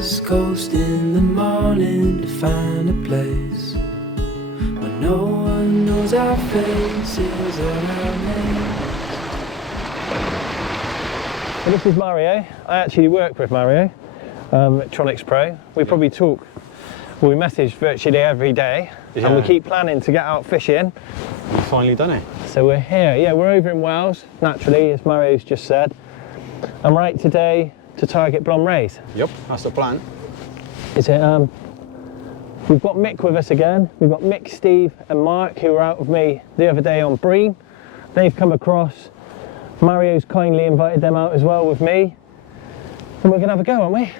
west coast in the morning to find a place where no one knows our faces or our names. Well, this is Mario. I actually work with Mario at Tronics Pro. We probably talk, well, we message virtually every day, and we keep planning to get out fishing. We've finally done it. So we're here, yeah, we're over in Wales, naturally, as Mario's just said. I'm right today to target blonde rays. Yep, that's the plan. Is it, we've got Mick with us again. We've got Mick, Steve and Mark, who were out with me the other day on Breen. They've come across. Mario's kindly invited them out as well with me. And we're gonna have a go, aren't we?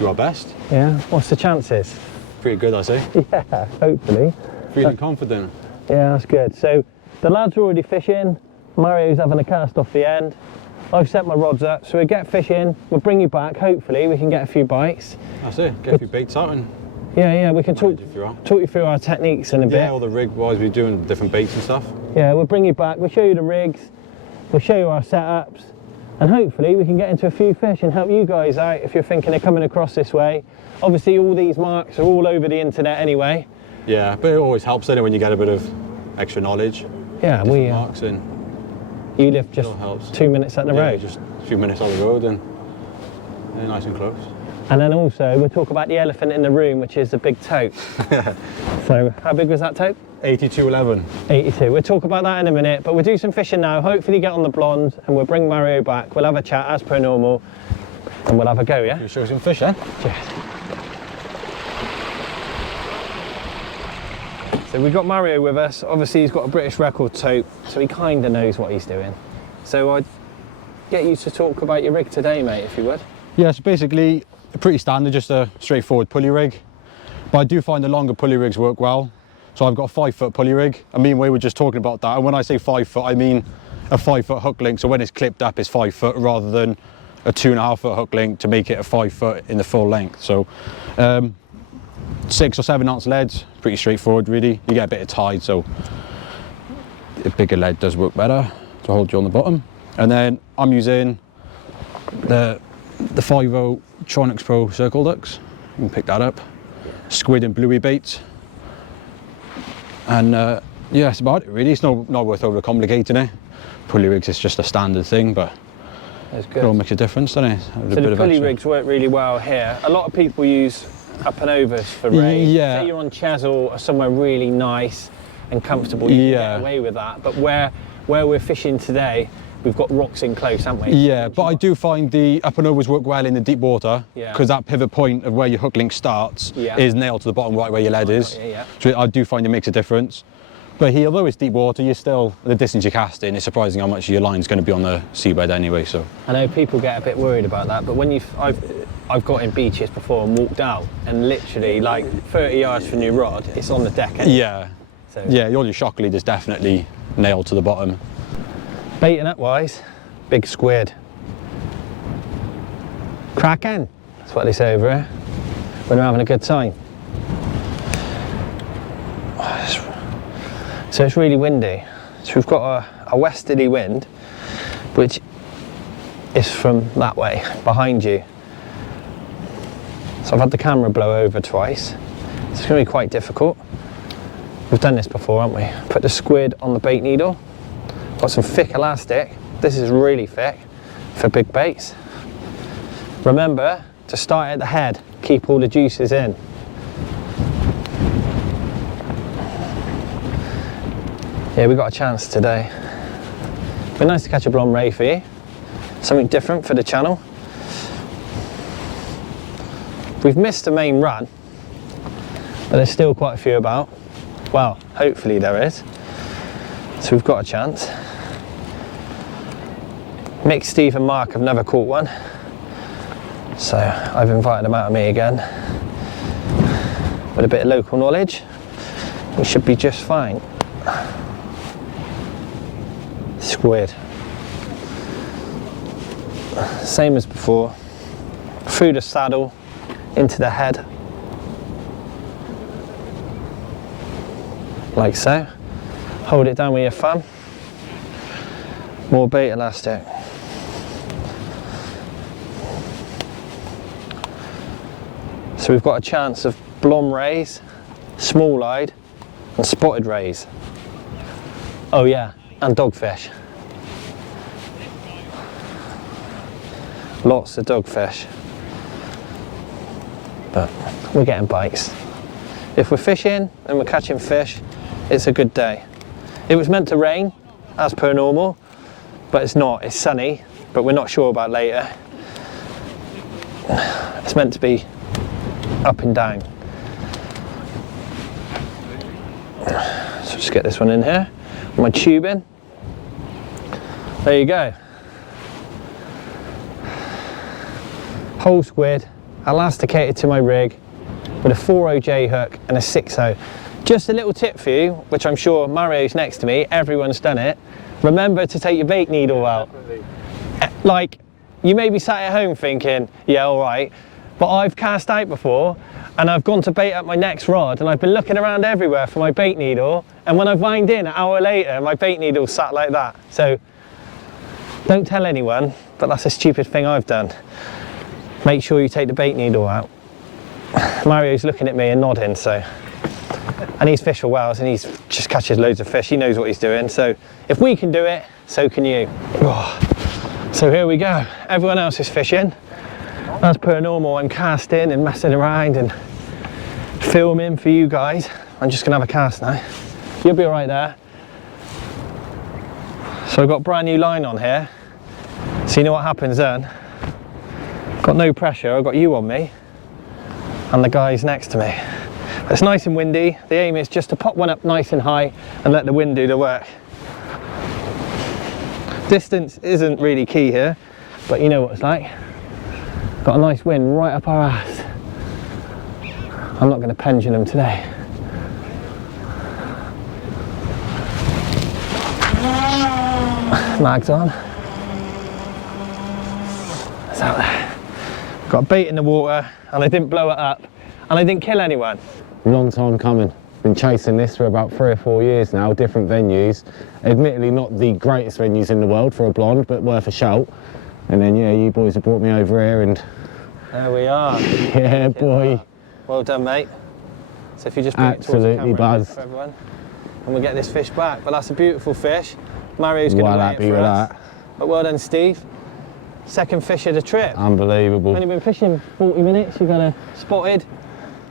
Do our best. Yeah, what's the chances? Pretty good, I say. Yeah, hopefully. Feeling confident. Yeah, that's good. So the lads are already fishing. Mario's having a cast off the end. I've set my rods up, so we'll get fishing. We'll bring you back. Hopefully, we can get a few bites. That's it. Get a few baits out and yeah, we can talk you through our techniques in a bit. Yeah, all the rig wise, we're doing different baits and stuff. Yeah, we'll bring you back. We'll show you the rigs. We'll show you our setups, and hopefully we can get into a few fish and help you guys out if you're thinking of coming across this way. Obviously, all these marks are all over the internet anyway. Yeah, but it always helps when you get a bit of extra knowledge. Yeah, marks and. You live just 2 minutes up the road? Just a few minutes on the road and they're nice and close. And then also, we'll talk about the elephant in the room, which is the big tote. So, how big was that tote? 82.11. 82. We'll talk about that in a minute, but we'll do some fishing now, hopefully get on the blonde, and we'll bring Mario back. We'll have a chat as per normal, and we'll have a go, yeah? You show some fish, eh? Cheers. So we've got Mario with us. Obviously he's got a British record tote, so he kind of knows what he's doing. So I'd get you to talk about your rig today, mate, if you would. Yeah, so basically pretty standard, just a straightforward pulley rig. But I do find the longer pulley rigs work well. So I've got a 5-foot pulley rig. I mean, we were just talking about that. And when I say 5 foot, I mean a 5-foot hook link. So when it's clipped up, it's 5 foot rather than a 2.5-foot hook link to make it a 5 foot in the full length. So 6 or 7 ounce leads, pretty straightforward really. You get a bit of tide, so a bigger lead does work better to hold you on the bottom. And then I'm using the 5.0 Tronics Pro circle ducks. You can pick that up. Squid and bluey baits. And yeah, that's about it really. It's not worth overcomplicating it. Pulley rigs is just a standard thing, but it all makes a difference, doesn't it? So the pulley rigs work really well here. A lot of people use up and overs for rays. Yeah. Say you're on Chesil or somewhere really nice and comfortable, you can get away with that. But where we're fishing today, we've got rocks in close, haven't we? Yeah, but I do find the up and overs work well in the deep water, because that pivot point of where your hook link starts is nailed to the bottom right where your lead is. So I do find it makes a difference. But here, although it's deep water, you're still, the distance you're casting, it's surprising how much your line's going to be on the seabed anyway. So I know people get a bit worried about that, but when I've got in beaches before and walked out, and literally like 30 yards from your rod, it's on the deck anyway. Yeah, so. Yeah, all your shock lead is definitely nailed to the bottom. Baiting up wise, big squid. Kraken, that's what they say over here, when they're having a good time. So it's really windy. So we've got a westerly wind, which is from that way, behind you. So I've had the camera blow over twice. It's going to be quite difficult. We've done this before, haven't we? Put the squid on the bait needle. Got some thick elastic. This is really thick for big baits. Remember to start at the head, keep all the juices in. Yeah, we got a chance today. Be nice to catch a blonde ray for you. Something different for the channel. We've missed the main run, but there's still quite a few about. Well, hopefully there is. So we've got a chance. Mick, Steve and Mark have never caught one. So I've invited them out of me again. With a bit of local knowledge, we should be just fine. Squid. Same as before. Through the saddle, into the head. Like so. Hold it down with your thumb. More bait elastic. So we've got a chance of blonde rays, small-eyed and spotted rays. Oh yeah, and dogfish. Lots of dogfish. But we're getting bites. If we're fishing and we're catching fish, it's a good day. It was meant to rain, as per normal, but it's not. It's sunny, but we're not sure about later. It's meant to be up and down. So just get this one in here. My tubing. There you go. Whole squid, elasticated to my rig with a 4OJ hook and a 6O. Just a little tip for you, which I'm sure Mario's next to me, everyone's done it. Remember to take your bait needle out. Like, you may be sat at home thinking, yeah, all right, but I've cast out before and I've gone to bait up my next rod and I've been looking around everywhere for my bait needle, and when I've wound in an hour later, my bait needle sat like that. So don't tell anyone, but that's a stupid thing I've done. Make sure you take the bait needle out. Mario's looking at me and nodding, so. And he's fished for whales and he's just catches loads of fish. He knows what he's doing. So if we can do it, so can you. Oh. So here we go. Everyone else is fishing. As per normal, I'm casting and messing around and filming for you guys. I'm just gonna have a cast now. You'll be all right there. So I've got brand new line on here. So you know what happens then? Got no pressure, I've got you on me and the guys next to me. It's nice and windy. The aim is just to pop one up nice and high and let the wind do the work. Distance isn't really key here, but you know what it's like. Got a nice wind right up our ass. I'm not going to pendulum today. Mags on. It's out there. Got a bait in the water and I didn't blow it up and I didn't kill anyone. Long time coming. Been chasing this for about 3 or 4 years now, different venues. Admittedly not the greatest venues in the world for a blonde, but worth a shout. And then yeah, you boys have brought me over here and... There we are. Yeah, boy. Well done, mate. So if you just bring absolutely it towards the camera buzzed for everyone, and we'll get this fish back. But that's a beautiful fish. Mario's going to well lay it happy for with us. that. But well done, Steve. Second fish of the trip. Unbelievable. Only been fishing 40 minutes. You've got a spotted,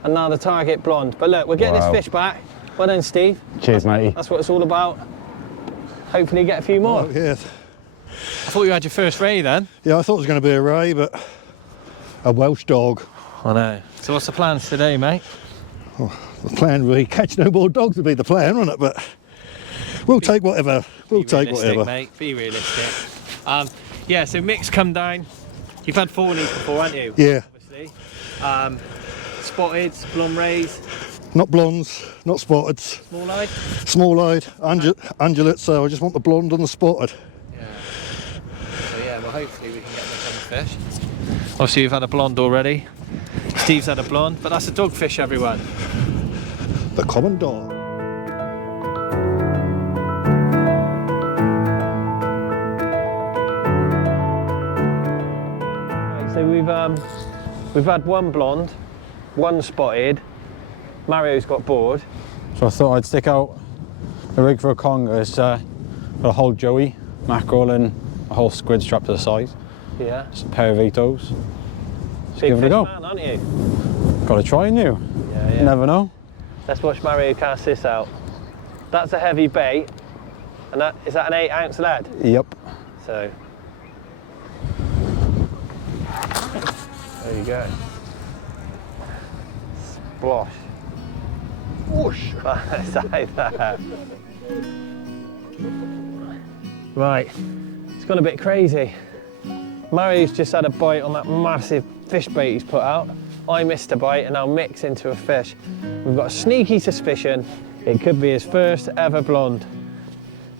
and now the target blonde. But look, we'll get this fish back. Well done, Steve. Cheers, matey. That's what it's all about. Hopefully get a few more. Oh, yes. I thought you had your first ray then. Yeah, I thought it was going to be a ray, but a Welsh dog. I know. So what's the plans today, mate? Oh, the plan would be catch no more dogs would be the plan, wouldn't it? But we'll take whatever. We'll take whatever. Mate. Be realistic. Yeah, so Mick's come down. You've had 4 of these before, haven't you? Yeah. Obviously. Spotted, blonde rays. Not blondes, not spotted. Small-eyed? Small-eyed, undulate, so I just want the blonde and the spotted. Yeah. So yeah, well hopefully we can get them fish. Obviously you've had a blonde already. Steve's had a blonde, but that's a dogfish, everyone. The common dog. Right, so we've had 1 blonde, 1 spotted. Mario's got bored. So I thought I'd stick out a rig for a conger. It's got a whole joey, mackerel and a whole squid strapped to the side. Yeah. Just a pair of Vitos. Big give it a go. Man, aren't you? Got to try new. Yeah, You never know. Let's watch Mario cast this out. That's a heavy bait. And is that an 8-ounce lead? Yep. So there you go. Splosh. Whoosh. It's like that. Right, it's gone a bit crazy. Mario's just had a bite on that massive fish bait he's put out. I missed a bite and now mix into a fish. We've got a sneaky suspicion it could be his first ever blonde.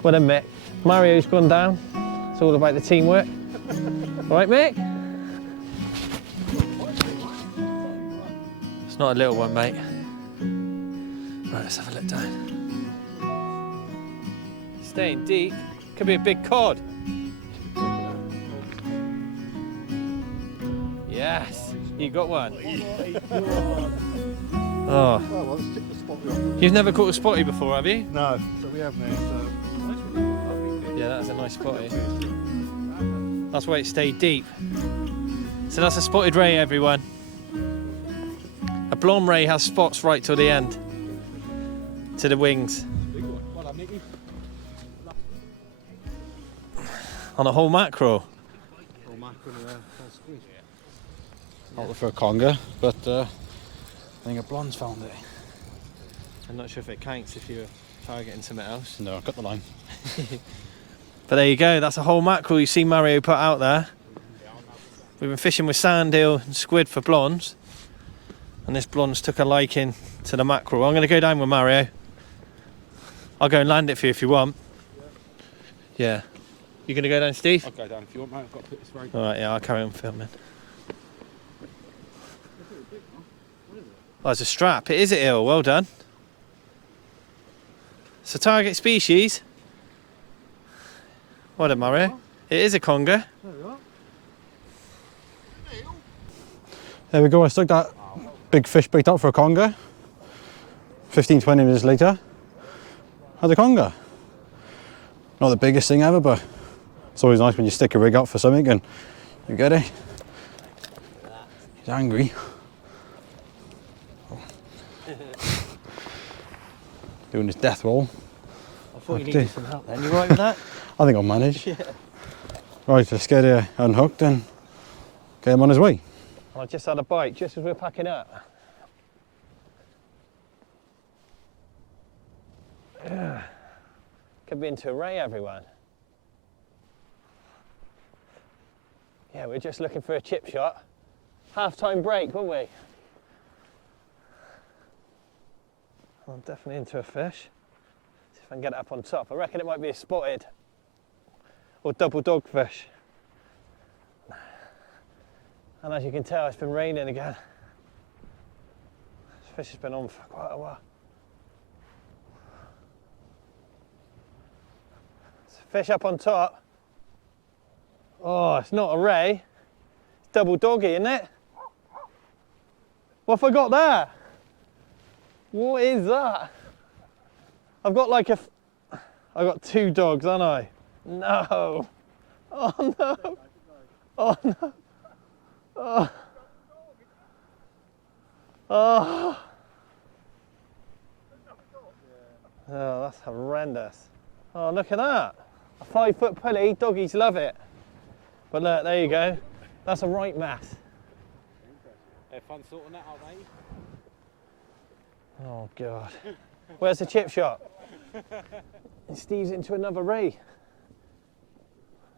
Well done, Mick. Mario's gone down. It's all about the teamwork. All right, Mick? It's not a little one, mate. Right, let's have a look down. Staying deep. Could be a big cod. Yes. You got one? Oh. Well, let's stick the spot we on. You've never caught a spotty before, have you? No, so we have now. So. Yeah, that's a nice spotty. That's why it stayed deep. So that's a spotted ray, everyone. A blonde ray has spots right till the end, to the wings. On a whole mackerel. Not for a conger, but I think a blonde's found it. I'm not sure if it counts if you're targeting something else. No, I got the line. But there you go, that's a whole mackerel you see Mario put out there. We've been fishing with sand eel and squid for blondes, and this blonde's took a liking to the mackerel. I'm going to go down with Mario. I'll go and land it for you if you want. Yeah. You going to go down, Steve? I'll go down if you want, mate. I've got to put this right. Alright, yeah, I'll carry on filming. Oh, it's a strap. It is an eel. Well done. It's a target species. Well done, Mario. It is a conger. There we go, I stuck that big fish bait out for a conger. 15-20 minutes later, had a conger. Not the biggest thing ever, but it's always nice when you stick a rig out for something and you get it. He's angry. Doing his death roll. I thought you needed some help then. You right with that? I think I'll manage. Yeah. Right, let's get it unhooked and get him on his way. I just had a bite just as we were packing up. Could be into a ray, everyone. Yeah, we're just looking for a chip shot. Half-time break, weren't we? I'm definitely into a fish. See if I can get it up on top. I reckon it might be a spotted or double dogfish. And as you can tell, it's been raining again. This fish has been on for quite a while. It's a fish up on top. Oh, it's not a ray. It's double doggy, isn't it? What have I got there? What is that? I've got like I've got two dogs, haven't I? No. Oh no. Oh no. Oh. Oh. Oh, that's horrendous. Oh, look at that. A 5-foot pulley, doggies love it. But look, there you go. That's a right mess. Have fun sorting that out, mate. Oh God. Where's the chip shot? And Steve's into another ray.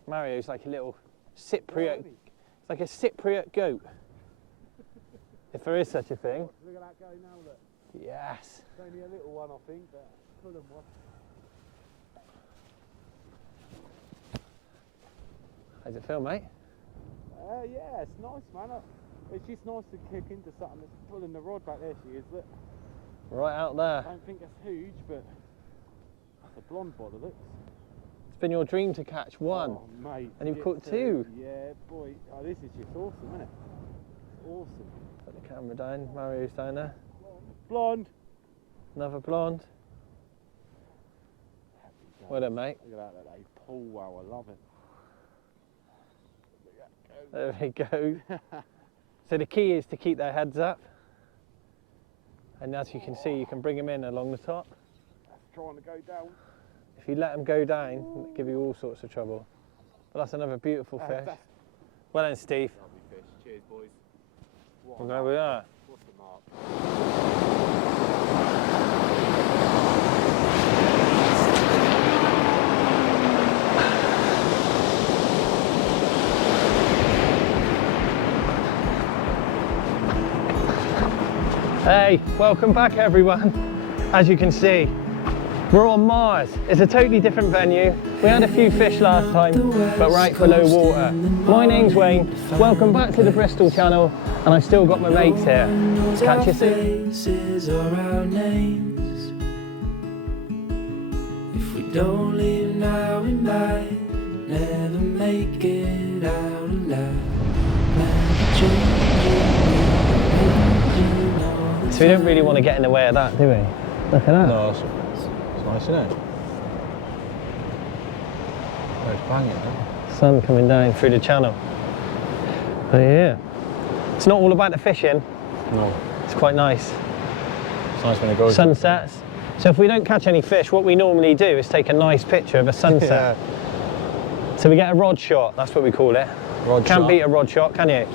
Mario's like a little Cypriot. It's like a Cypriot goat. If there is such a thing. Look at that go now, look. Yes. It's only a little one, I think, but pull them off. How's it feel, mate? Yeah, it's nice, man. It's just nice to kick into something that's pulling the rod back. There she is, look. Right out there. I don't think that's huge, but that's a blonde by the looks. It's been your dream to catch one. Oh, mate. And you've caught two. Yeah, boy. Oh, this is just awesome, isn't it? Awesome. Put the camera down. Mario's down there. Blonde. Another blonde. Well done, mate. Look at that, they pull well. I love it. There we go. So the key is to keep their heads up. And as you can see, you can bring them in along the top. That's trying to go down. If you let them go down, it'll give you all sorts of trouble. But that's another beautiful fish. Well done, Steve. Lovely fish. Cheers, boys. Well, there we are. What's the mark? Hey, welcome back everyone. As you can see, we're on Mars. It's a totally different venue. We had a few fish last time, but we're out for low water. My name's Wayne. Welcome back to the Bristol Channel, and I've still got my mates here. Catch you soon. If we don't leave now, we might never make it out alive. Might be changing. So we don't really want to get in the way of that, do we? Look at that. No, it's nice, isn't it? Oh, it's banging, huh? Sun coming down through the channel. But yeah, it's not all about the fishing. No. It's quite nice. It's nice when it goes. Sunsets. So if we don't catch any fish, what we normally do is take a nice picture of a sunset. Yeah. So we get a rod shot, that's what we call it. Rod Can't shot. beat a rod shot, can you?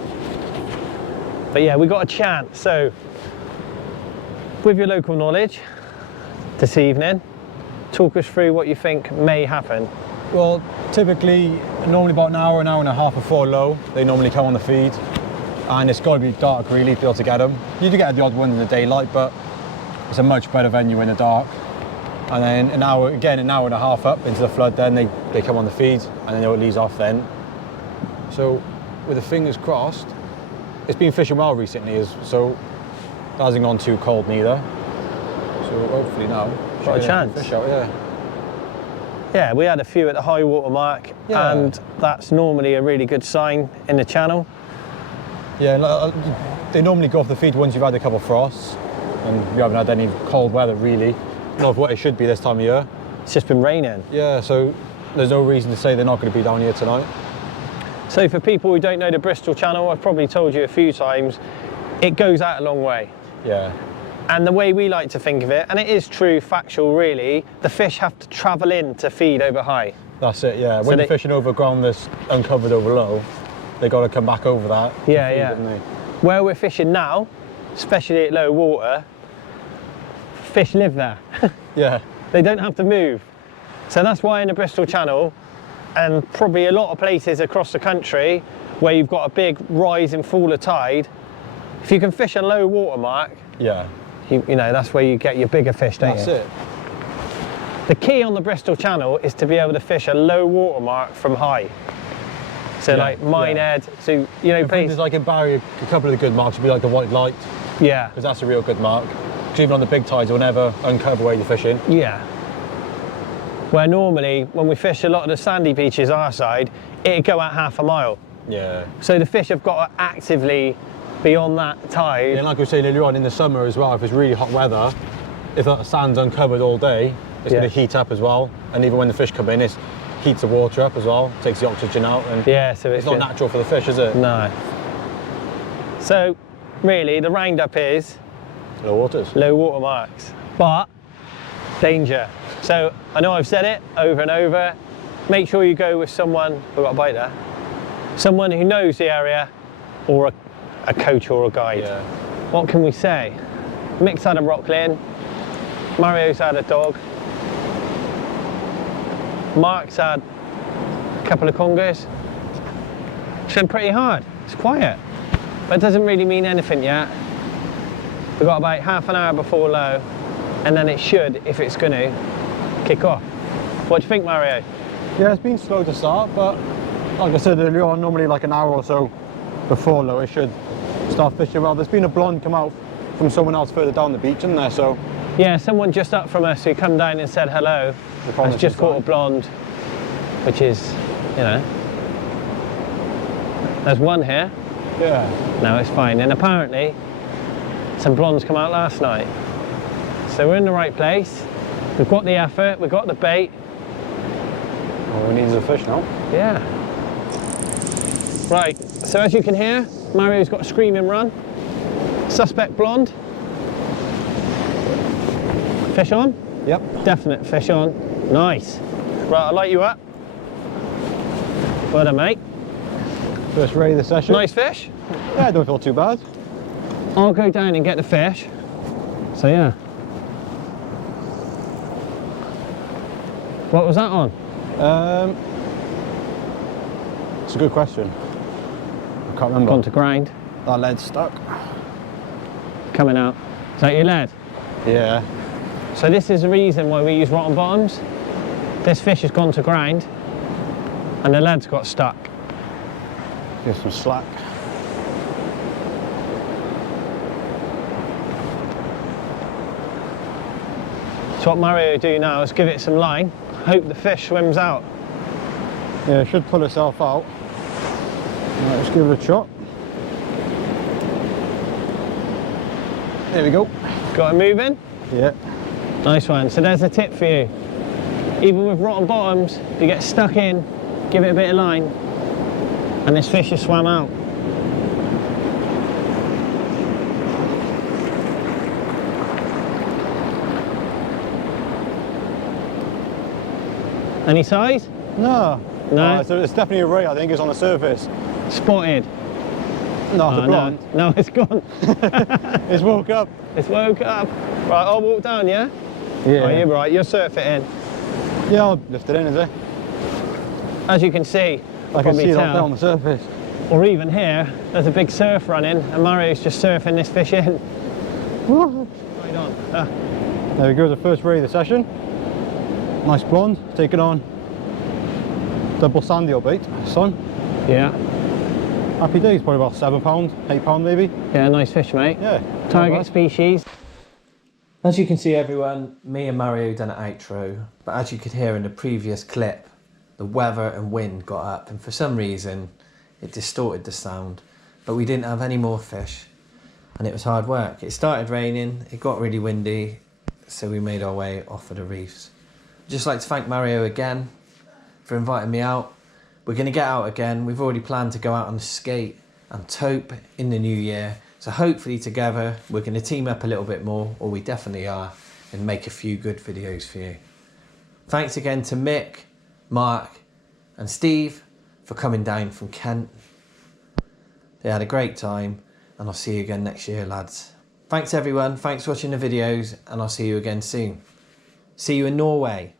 But yeah, we got a chance. So with your local knowledge this evening, talk us through what you think may happen. Well, typically, normally about an hour and a half before low, they normally come on the feed. And it's got to be dark really to be able to get them. You do get the odd one in the daylight, but it's a much better venue in the dark. And then an hour and a half up into the flood, then they come on the feed, and then it leaves off then. So with the fingers crossed, it's been fishing well recently, so it hasn't gone too cold neither. So hopefully now, Got a chance. Fish out, yeah. Yeah, we had a few at the high water mark, Yeah. and that's normally a really good sign in the channel. Yeah, they normally go off the feed once you've had a couple of frosts, and you haven't had any cold weather really. Not what it should be this time of year. It's just been raining. Yeah, so there's no reason to say they're not going to be down here tonight. So for people who don't know the Bristol Channel, I've probably told you a few times, it goes out a long way. Yeah. And the way we like to think of it, and it is true, factual really, the fish have to travel in to feed over high. That's it, yeah. So When you're fishing over ground that's uncovered over low, they got to come back over that. to Yeah, feed, yeah. don't they? Where we're fishing now, especially at low water, fish live there. Yeah. They don't have to move. So that's why in the Bristol Channel, and probably a lot of places across the country where you've got a big rise and fall of tide, if you can fish a low water mark, Yeah. you know, that's where you get your bigger fish, don't That's you? it. The key on the Bristol Channel is to be able to fish a low water mark from high. So Yeah, like Minehead, so you know, There's places, like in Barry, a couple of the good marks would be like the white light, yeah, because that's a real good mark. Because even on the big tides, you'll never uncover where you're fishing. yeah. Where normally, when we fish a lot of the sandy beaches our side, it'd go out half a mile. Yeah. So the fish have got to actively be on that tide. And like we were saying earlier on, in the summer as well, if it's really hot weather, if that sand's uncovered all day, it's Yeah. going to heat up as well. And even when the fish come in, it heats the water up as well, takes the oxygen out, and Yeah, so it's not good. natural for the fish, is it? No. So really, the roundup is Low waters. low water marks, but danger. So I know I've said it over and over. Make sure you go with someone. We've got a bite there. Someone who knows the area, or a coach or a guide. Yeah. What can we say? Mick's had a rockling. Mario's had a dog. Mark's had a couple of congers. It's been pretty hard. It's quiet, but it doesn't really mean anything yet. We've got about half an hour before low, and then it should, if it's going to, kick off. What do you think, Mario? Yeah, it's been slow to start, but like I said earlier on, normally like an hour or so before low, it should start fishing well. There's been a blonde come out from someone else further down the beach, isn't there? So Yeah, someone just up from us who come down and said hello has just caught a blonde, which is, you know, there's one here. yeah. No, it's fine. And apparently, some blondes come out last night. So we're in the right place. We've got the effort, we've got the bait. All we need is a fish now. Yeah. Right, so as you can hear, Mario's got a screaming run. Suspect blonde. Fish on? Yep. Definite fish on. Nice. Right, I'll light you up. Well done, mate. First ray of the session. Nice fish. Yeah, I don't feel too bad. I'll go down and get the fish. So yeah. What was that on? It's a good question. I can't remember. Gone to grind. That lead's stuck. Coming out. Is that your lead? Yeah. So this is the reason why we use rotten bottoms. This fish has gone to grind and the lead's got stuck. Give some slack. So what Mario will do now is give it some line, hope the fish swims out. Yeah, it should pull itself out. Right, let's give it a shot. There we go. Got it moving? Yeah. Nice one. So there's a tip for you. Even with rotten bottoms, if you get stuck in, give it a bit of line, and this fish has swam out. Any size? No. No? So it's definitely a ray, I think, it's on the surface. Spotted. No, the Oh, blonde. no, it's gone. It's woke up. It's woke up. Right, I'll walk down, yeah? Yeah. Oh, you're right, you'll surf it in. Yeah, I'll lift it in, is it? As you can see, I can see that tell, down on the surface. or even here, there's a big surf running, and Mario's just surfing this fish in. Right on. There we go, the first ray of the session. Nice blonde, taken on double sandy bait, son. Yeah. Happy days, probably about £7, £8 maybe. Yeah, nice fish, mate. Yeah. Target species. As you can see, everyone, me and Mario done an outro, but as you could hear in the previous clip, the weather and wind got up, and for some reason it distorted the sound, but we didn't have any more fish, and it was hard work. It started raining, it got really windy, so we made our way off of the reefs. I'd just like to thank Mario again for inviting me out. We're going to get out again. We've already planned to go out on skate and tope in the new year. So hopefully together we're going to team up a little bit more, or we definitely are, and make a few good videos for you. Thanks again to Mick, Mark and Steve for coming down from Kent. They had a great time, and I'll see you again next year, lads. Thanks everyone, thanks for watching the videos, and I'll see you again soon. See you in Norway.